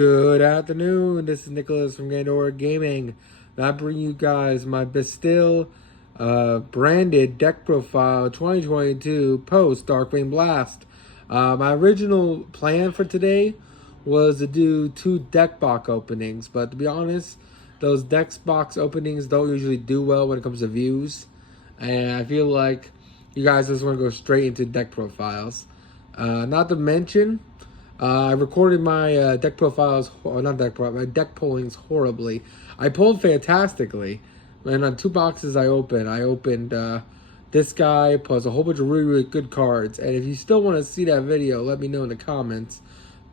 Good afternoon. This is Nicholas from Gandora Gaming. And I bring you guys my Bestial branded deck profile 2022 post Darkwing Blast. My original plan for today was to do 2 deck box openings, but to be honest, those deck box openings don't usually do well when it comes to views, and I feel like you guys just want to go straight into deck profiles. Not to mention, I recorded my deck profiles, or not deck my deck pullings horribly. I pulled fantastically, and on 2 boxes I opened this guy plus a whole bunch of really good cards. And if you still want to see that video, let me know in the comments.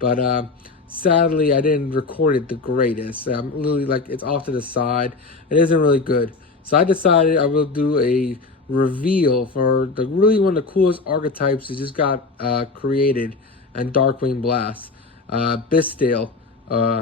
But sadly, I didn't record it the greatest. I'm literally like, it's off to the side. It isn't really good. So I decided I will do a reveal for the really one of the coolest archetypes that just got created and Darkwing Blast. Bystial.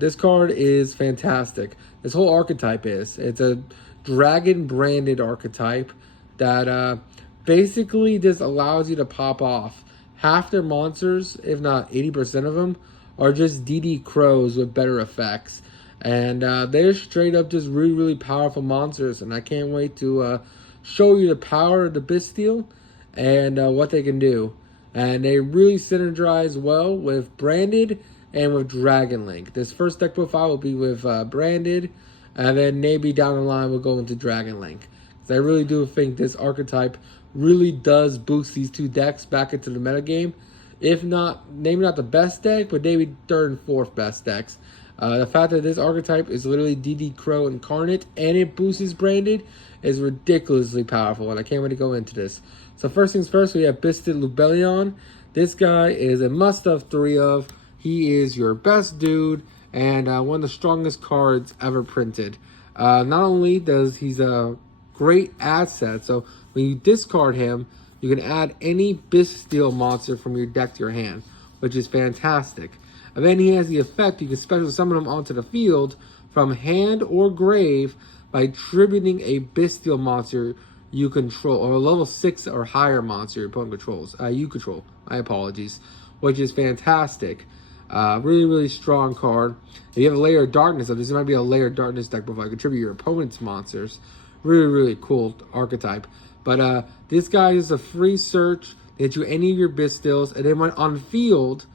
This card is fantastic. This whole archetype is. It's a dragon branded archetype that basically just allows you to pop off. Half their monsters, if not 80% of them, are just DD crows with better effects. And they're straight up just really powerful monsters. And I can't wait to show you the power of the Bystial and what they can do. And they really synergize well with Branded and with Dragon Link. This first deck profile will be with Branded, and then maybe down the line we'll go into Dragon Link. Because I really do think this archetype really does boost these 2 decks back into the metagame. If not, maybe not the best deck, but maybe 3rd and 4th best decks. The fact that this archetype is literally DD Crow Incarnate and it boosts Branded is ridiculously powerful, and I can't wait to go into this. So first things first, we have Bystial Lubellion. This guy is a must-have 3 of. He is your best dude and one of the strongest cards ever printed. Not only does he's a great asset, so when you discard him, you can add any Bystial monster from your deck to your hand, which is fantastic. And then he has the effect, you can special summon him onto the field from hand or grave by tributing a Bystial monster you control, or a level 6 or higher monster your opponent controls. You control, my apologies, which is fantastic. Really strong card. If you have a Layer of Darkness, this might be a Layer of Darkness deck profile. Contribute your opponent's monsters. Really cool archetype. But this guy is a free search that you any of your Bystials, and then when on field,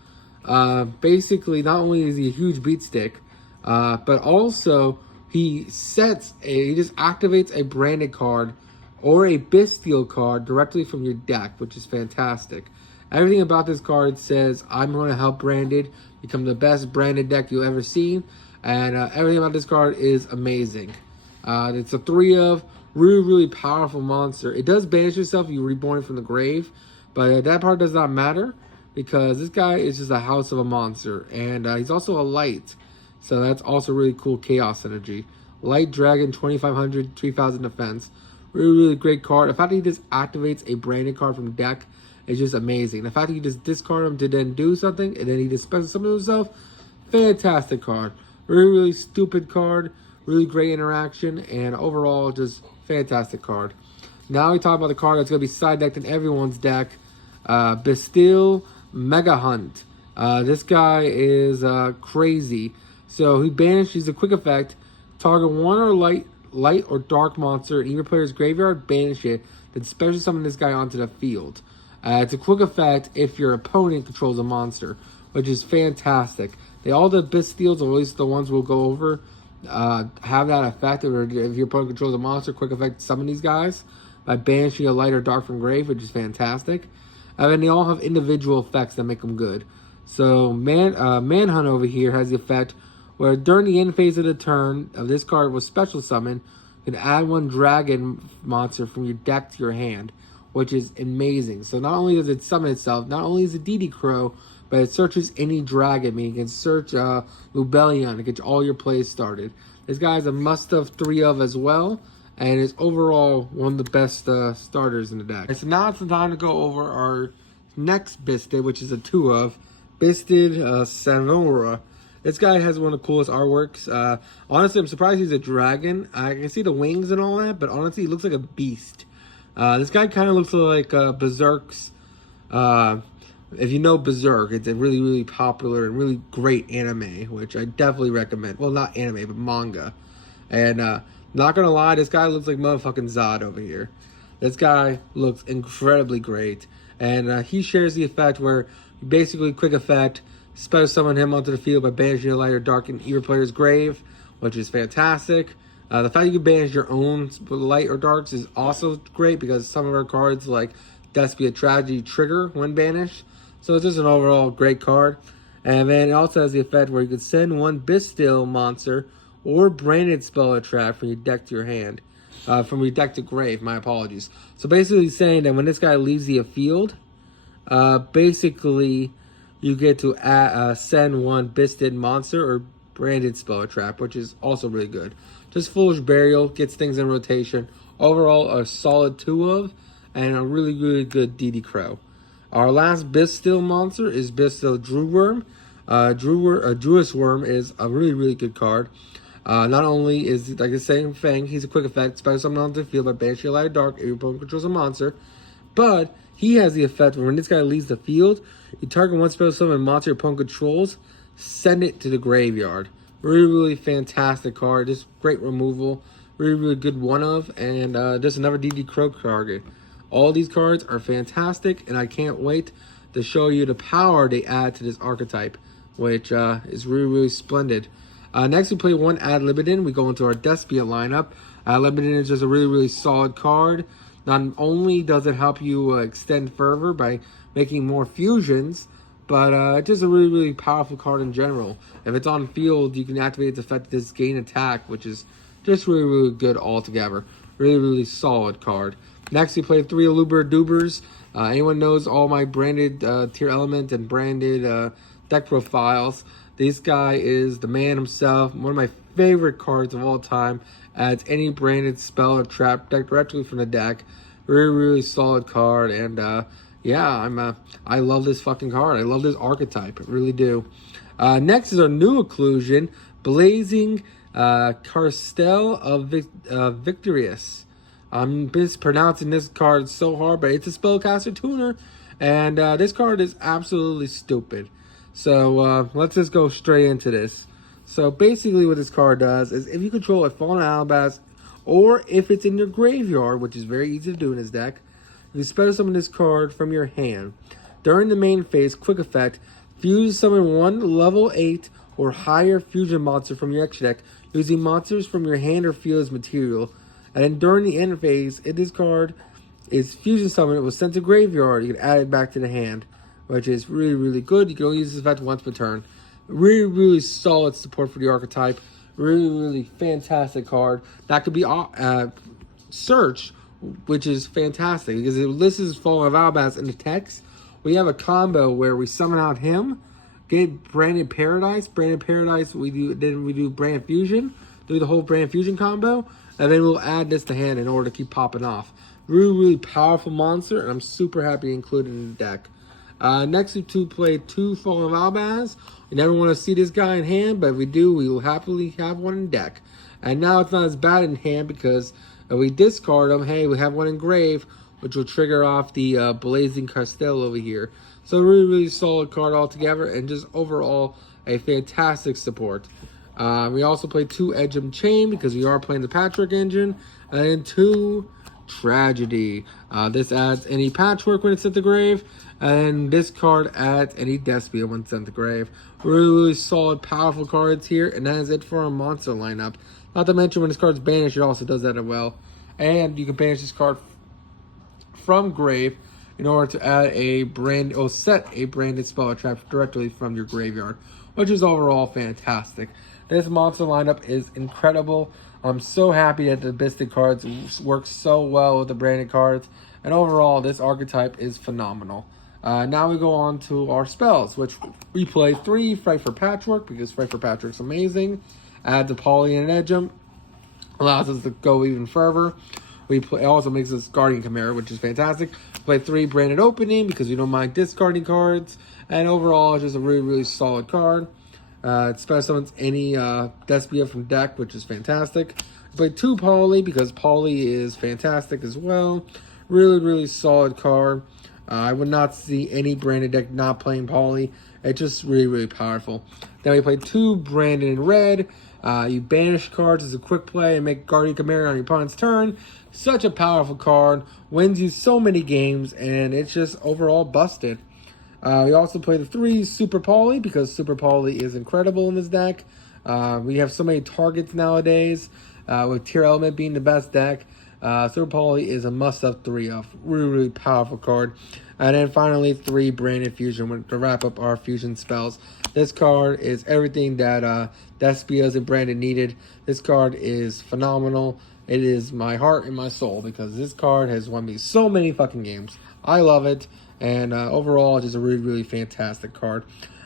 basically not only is he a huge beat stick, but also he just activates a branded card or a Bystial card directly from your deck, which is fantastic. Everything about this card says, I'm going to help Branded become the best branded deck you'll ever see. And everything about this card is amazing. It's a 3 of, really powerful monster. It does banish yourself if you reborn it from the grave, but that part does not matter because this guy is just a house of a monster. And he's also a light, so that's also really cool chaos energy. Light Dragon, 2500, 3000 defense. Really great card. The fact that he just activates a branded card from deck is just amazing. The fact that you just discard him to then do something, and then he just special summons himself, fantastic card. Really stupid card. Really great interaction, and overall, just fantastic card. Now we talk about the card that's going to be side decked in everyone's deck. Bestial Mega Hunt. This guy is crazy. So he banishes a quick effect. Target 1 or light or dark monster in either player's graveyard, banish it, then special summon this guy onto the field. It's a quick effect if your opponent controls a monster, which is fantastic. All the Bestials, or at least the ones we'll go over, have that effect. Or if your opponent controls a monster, quick effect summon these guys by banishing a light or dark from grave, which is fantastic. And then they all have individual effects that make them good. So Manhunt over here has the effect where during the end phase of the turn of this card with special summon, you can add 1 dragon monster from your deck to your hand, which is amazing. So not only does it summon itself, not only is it DD Crow, but it searches any dragon, meaning you can search Lubellion to get all your plays started. This guy is a must-have 3 of as well, and is overall one of the best starters in the deck. So now it's the time to go over our next Bisted, which is a 2 of, Bisted Sanvora. This guy has one of the coolest artworks. Honestly, I'm surprised he's a dragon. I can see the wings and all that, but honestly, he looks like a beast. This guy kind of looks like Berserk's if you know Berserk, it's a really, really popular and really great anime, which I definitely recommend. Well, not anime, but manga. And not gonna lie, this guy looks like motherfucking Zod over here. This guy looks incredibly great. And he shares the effect where you basically quick effect, special summon him onto the field by banishing a light or dark and evil player's grave, which is fantastic. The fact you can banish your own light or darks is also great because some of our cards like Despia Tragedy trigger when banished. So it's just an overall great card. And then it also has the effect where you can send one Bystial monster or branded spell or trap from your deck to your hand. From your deck to grave, my apologies. So basically saying that when this guy leaves the field, basically you get to send one Bystial monster or branded spell or trap, which is also really good. Just Foolish Burial gets things in rotation. Overall, a solid 2 of, and a really, really good DD Crow. Our last Bystial monster is Bystial Drewworm. Druis Worm is a really, really good card. Not only is like the same thing, he's a quick effect, special summon onto the field by banishing a light or dark if your opponent controls a monster. But he has the effect where when this guy leaves the field, you target one special summon monster your opponent controls, send it to the graveyard. Really, really fantastic card. Just great removal. Really, really good one of, and just another DD Crow target. All these cards are fantastic, and I can't wait to show you the power they add to this archetype, which is really, really splendid. Next, we play one Ad Libitum. We go into our Despia lineup. Ad Libitum is just a really, really solid card. Not only does it help you extend fervor by making more fusions, but it's just a really, really powerful card in general. If it's on field, you can activate its effect to just gain attack, which is just really, really good altogether. Really, really solid card. Next, we play 3 Aluber Dubers. Anyone knows all my branded tier element and branded deck profiles. This guy is the man himself. One of my favorite cards of all time. Adds any branded spell or trap deck directly from the deck. Really, really solid card. And yeah, I love this fucking card. I love this archetype. I really do. Next is our new occlusion, Blazing Carstel of Victorious. I'm mispronouncing this card so hard, but it's a spellcaster tuner, and this card is absolutely stupid. So let's just go straight into this. So basically what this card does is if you control a Fallen Alabast, or if it's in your graveyard, which is very easy to do in this deck, you special summon this card from your hand. During the main phase, quick effect, fuse summon one level 8 or higher fusion monster from your extra deck using monsters from your hand or field as material. And then during the end phase, if this card is fusion summoned, it was sent to graveyard, you can add it back to the hand, which is really, really good. You can only use this effect once per turn. Really, really solid support for the archetype. Really, really fantastic card. That could be search, which is fantastic because it lists Fallen of Albaz in the text. We have a combo where we summon out him, get Branded Paradise. Branded Paradise, we do Brand Fusion, do the whole Brand Fusion combo, and then we'll add this to hand in order to keep popping off. Really, really powerful monster, and I'm super happy to include it in the deck. Next, we play 2 Fallen of Albaz. We never want to see this guy in hand, but if we do, we will happily have one in deck. And now it's not as bad in hand because if we discard him, hey, we have one in grave, which will trigger off the Blazing Castell over here. So really, really solid card altogether, and just overall a fantastic support. We also play 2 Edgem Chain because we are playing the Patchwork engine, and then 2 Tragedy. This adds any Patchwork when it's at the grave, and this card adds any Despia when it's at the grave. Really, really solid, powerful cards here, and that is it for our monster lineup. Not to mention when this card's banished, it also does that as well. And you can banish this card from grave in order to add a set a branded spell or trap directly from your graveyard, which is overall fantastic. This monster lineup is incredible. I'm so happy that the Bistic cards work so well with the branded cards, and overall this archetype is phenomenal. Now we go on to our spells, which we play 3 Fight for Patchwork because Fight for Patchwork's amazing. Add the Poly and Edgem, allows us to go even further. It also makes us Guardian Chimera, which is fantastic. Play 3 Branded Opening because we don't mind discarding cards. And overall, it's just a really, really solid card. It special summons any Despia from deck, which is fantastic. Play 2 Poly because Poly is fantastic as well. Really, really solid card. I would not see any branded deck not playing Poly. It's just really, really powerful. Then we play 2 branded in red. You banish cards as a quick play and make Guardian Chimera on your opponent's turn. Such a powerful card. Wins you so many games, and it's just overall busted. We also play the 3 Super Poly because Super Poly is incredible in this deck. We have so many targets nowadays, with Tier Element being the best deck. Super Poly is a must-have 3 of really, really powerful card. And then finally 3 Branded Fusion to wrap up our fusion spells. This card is everything that Despias and Branded needed. This card is phenomenal. It is my heart and my soul because this card has won me so many fucking games. I love it. And overall, it's just a really, really fantastic card.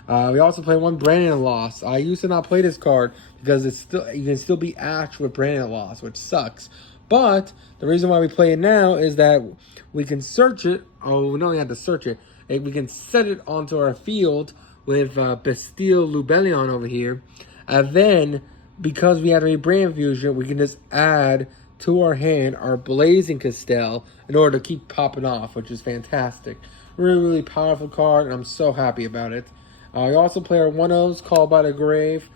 We also play 1 Brandon Loss. I used to not play this card because you can still be Ash with Brandon Loss, which sucks. But the reason why we play it now is that we can search it. Oh, we don't even have to search it. We can set it onto our field with Bystial Lubellion over here. And then, because we have a brand fusion, we can just add to our hand our Blazing Castell in order to keep popping off, which is fantastic. Really, really powerful card, and I'm so happy about it. We also play our 1-0s, Called by the Grave,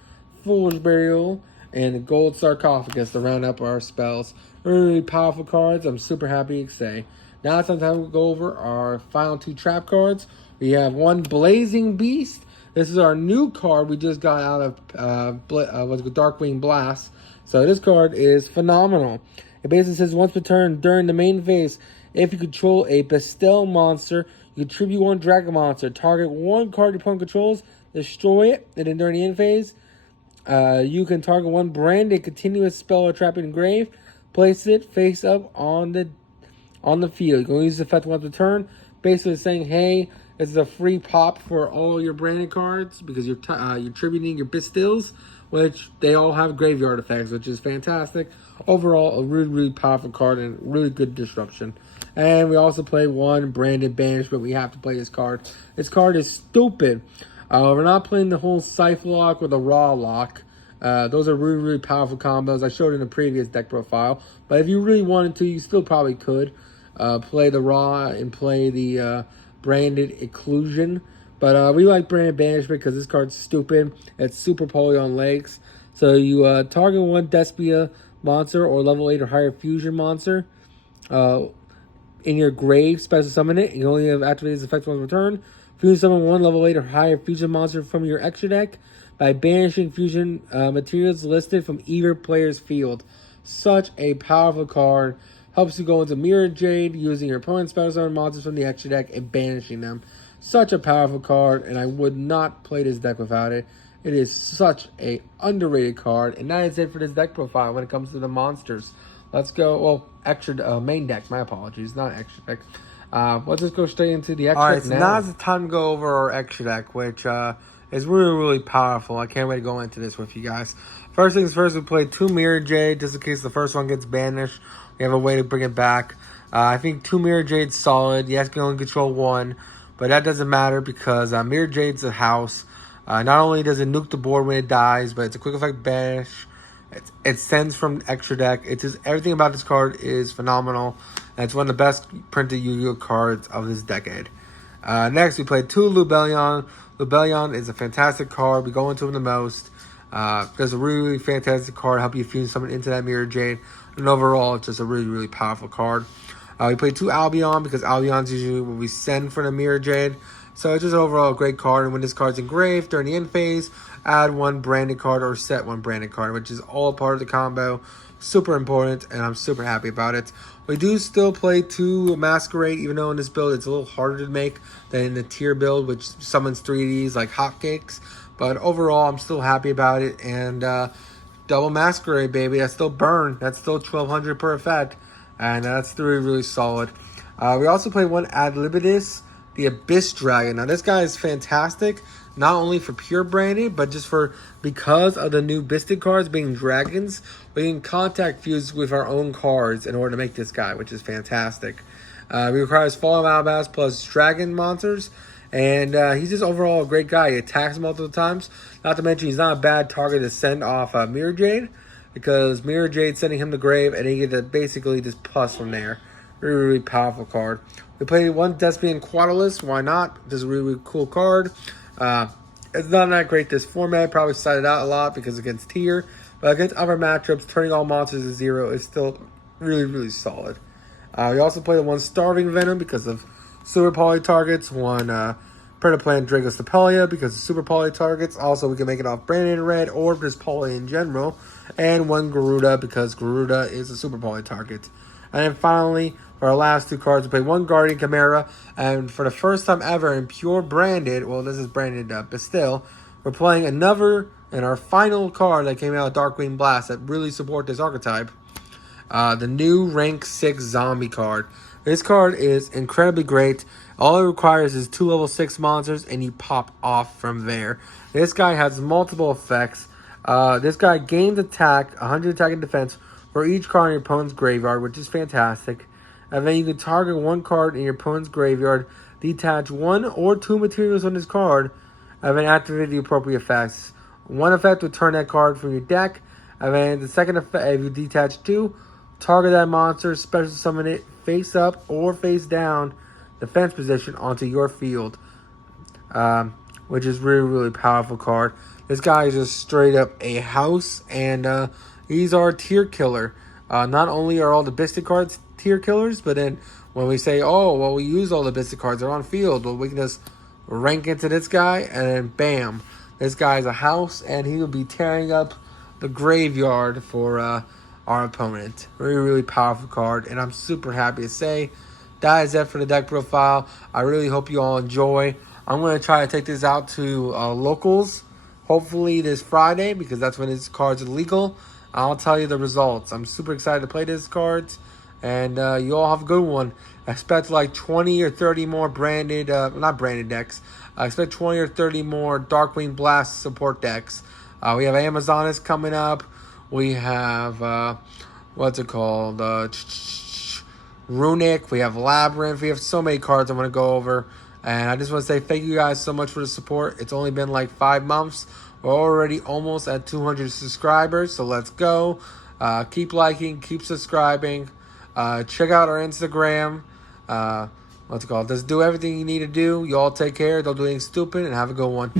Foolish Burial, and Gold Sarcophagus to round up our spells. Really, really powerful cards. I'm super happy to say. Now it's time to go over our final 2 trap cards. We have 1 Blazing Beast. This is our new card we just got out of Darkwing Blast. So this card is phenomenal. It basically says once per turn during the main phase, if you control a Bestial monster, you tribute 1 Dragon monster. Target 1 card your opponent controls, destroy it, and then during the end phase, you can target 1 branded continuous spell or trap in grave, place it face up on the field. You can use the effect once per turn, basically saying, hey, this is a free pop for all your branded cards because you're tributing your Bestials, which they all have graveyard effects, which is fantastic. Overall, a really, really powerful card and really good disruption. And we also play 1 Branded Banishment. We have to play this card. This card is stupid. We're not playing the whole Scythe lock or the Raw lock. Those are really, really powerful combos. I showed in a previous deck profile. But if you really wanted to, you still probably could play the Raw and play the Branded Occlusion. But we like Branded Banishment because this card's stupid. It's super poly on legs. So you target 1 Despia monster or level 8 or higher fusion monster in your grave, special summon it. You only have activated this effect once per turn. Fusion summon 1 level 8 or higher fusion monster from your extra deck by banishing fusion materials listed from either player's field. Such a powerful card. Helps you go into Mirror Jade using your opponent's special summon monsters from the extra deck and banishing them. Such a powerful card, and I would not play this deck without it. It is such a underrated card, and that is it for this deck profile when it comes to the monsters. Let's go, well, extra main deck, my apologies, not extra deck. Let's just go straight into the extra deck now. So now's the time to go over our extra deck, which is really, really powerful. I can't wait to go into this with you guys. First things first, we play 2 Mirror Jade, just in case the first one gets banished. We have a way to bring it back. I think 2 Mirror Jade's solid. Yes, you can only control 1. But that doesn't matter because Mirror Jade's a house. Not only does it nuke the board when it dies, but it's a quick effect banish. It sends from extra deck. It's just everything about this card is phenomenal. And it's one of the best printed Yu-Gi-Oh cards of this decade. Next, we play 2 Lubellion. Lubellion is a fantastic card. We go into him the most. There's a really, really fantastic card. Help you fuse someone into that Mirror Jade. And overall, it's just a really, really powerful card. We play 2 Albion because Albion's usually what we send for the Mirror Jade. So it's just overall a great card. And when this card's engraved during the end phase, add 1 branded card or set 1 branded card, which is all part of the combo. Super important, and I'm super happy about it. We do still play 2 Masquerade, even though in this build it's a little harder to make than in the tier build, which summons 3Ds like hotcakes. But overall, I'm still happy about it. And double Masquerade, baby. That's still burn. That's still 1200 per effect. And that's really, really solid. We also play 1 Ad Libitus, the Abyss Dragon. Now, this guy is fantastic, not only for pure branding, but just because of the new Bistic cards being dragons, we can contact fuse with our own cards in order to make this guy, which is fantastic. He requires Fallen Alabas plus dragon monsters, and he's just overall a great guy. He attacks multiple times. Not to mention, he's not a bad target to send off Mirror Jade, because Mirror Jade sending him to grave, and he get to basically just plus from there. Really, really powerful card. We played one Despia Quadrillus. Why not? This is a really, really cool card. It's not that great this format. Probably cited out a lot because against tier. But against other matchups, turning all monsters to 0 is still really, really solid. We also played one Starving Venom because of super poly targets. One Predaplant Dragostapelia because of super poly targets. Also, we can make it off Branded Red or just poly in general. And one Garuda because Garuda is a super poly target. And then finally, for our last two cards, we played one Guardian Chimera. And for the first time ever in pure branded, well, this is branded Bestial, we're playing another and our final card that came out of Darkwing Blast that really support this archetype. The new rank 6 zombie card. This card is incredibly great. All it requires is 2 level 6 monsters and you pop off from there. This guy has multiple effects. This guy gains attack, 100 attack and defense for each card in your opponent's graveyard, which is fantastic. And then you can target one card in your opponent's graveyard, detach 1 or 2 materials on this card, and then activate the appropriate effects. One effect will turn that card from your deck, and then the second effect, if you detach 2, target that monster, special summon it face up or face down, defense position onto your field, which is really, really powerful card. This guy is just straight up a house, and he's our tier killer. Not only are all the Bestial cards tier killers, but then when we say, oh, well, we use all the Bestial cards, they're on field, well, we can just rank into this guy, and then bam, this guy's a house, and he will be tearing up the graveyard for our opponent. Really, really powerful card, and I'm super happy to say that is it for the deck profile. I really hope you all enjoy. I'm going to try to take this out to locals, hopefully this Friday, because that's when this card's illegal. I'll tell you the results. I'm super excited to play these cards, and you all have a good one. I expect like 20 or 30 more branded, not branded decks. I expect 20 or 30 more Darkwing Blast support decks. We have Amazoness coming up. We have, what's it called? Runic. We have Labyrinth. We have so many cards I want to go over. And I just want to say thank you guys so much for the support. It's only been like 5 months. We're already almost at 200 subscribers, so let's go. Keep liking, keep subscribing. Check out our Instagram. What's it called? Just do everything you need to do. You all take care. Don't do anything stupid, and have a good one.